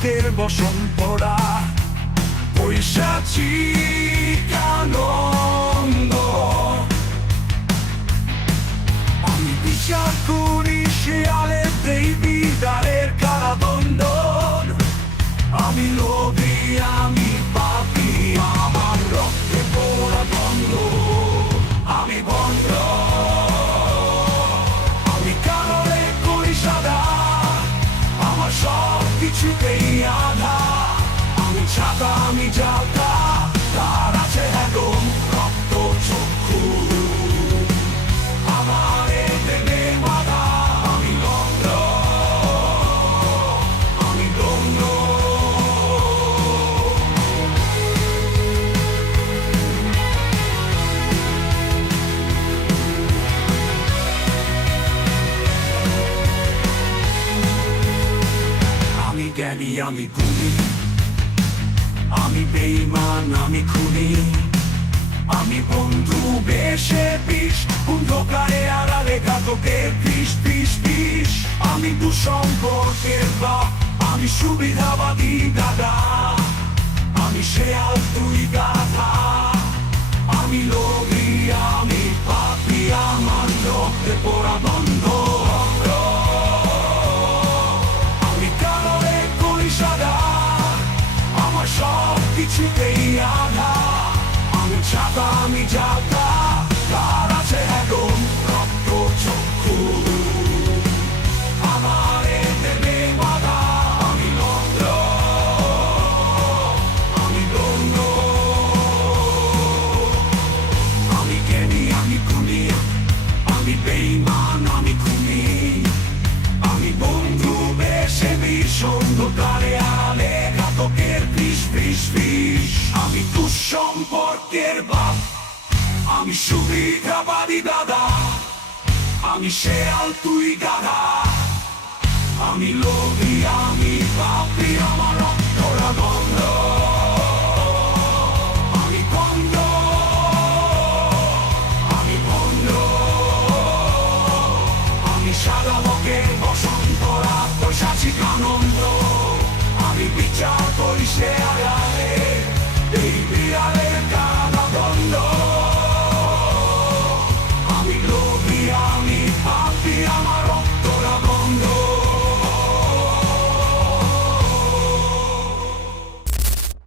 বুকের বসন্তরা পৈশাচিক আনন্দ। আমি বিচার করি শেয়ালের দেই বিদারের কারাদণ্ড। আমি লোভী, আমি পাপী, আমার রক্তে পোড়া বন্ধ। আমি বন্ধ, আমি কালোরে করি সাদা, আমার সব কিছুতেই আধা। আমি ছাতা, আমি জালটা, তার আছে একদম রক্ত চক্ষু। আমার দেবে মাথা, আমি লন্ড, আমি দণ্ড। আমি জ্ঞানী, আমি গুণী, আমি বেঈমান, আমি খুনি। আমি বন্ধু বেশে বিষ, অন্ধকারে আড়ালে ঘাতকের বিষ বিষ বিষ। আমি দুঃসম্পর্কের বাপ, আমি সুবিধাবাদী দাদা। আমি শেয়াল, তুই গাধা। আমি লোভী, আমি পাপী, আমার রক্তে পোড়া বন্ধ। আমি কালোরে করি সাদা, আমার সব কিছুতেই আধা। আমি ছাতা, আমি জালটা, তার আছে একদম রক্ত চক্ষু। আমার দেবে বাধা, আমি লন্ড, আমি দণ্ড। আমি জ্ঞানী, আমি গুণী, আমি বেঈমান, আমি খুনি। আমি বন্ধু বেশে বিষ, অন্ধকারে আলে ঘাতকের বিষ বিষ বিষ। আমি দুঃসম্পর্কের বাপ, আমি সুবিধাবাদী দাদা। আমি শেয়াল, তুই গাধা। আমি লোভী, আমি পাপী, আমার রক্তরা বন্ধ। আমি বন্ধ, আমি বন্ধ। আমি সাদা লোকের বসন্তরা পৈশাচিক আনন্দ। আমি বিচার করি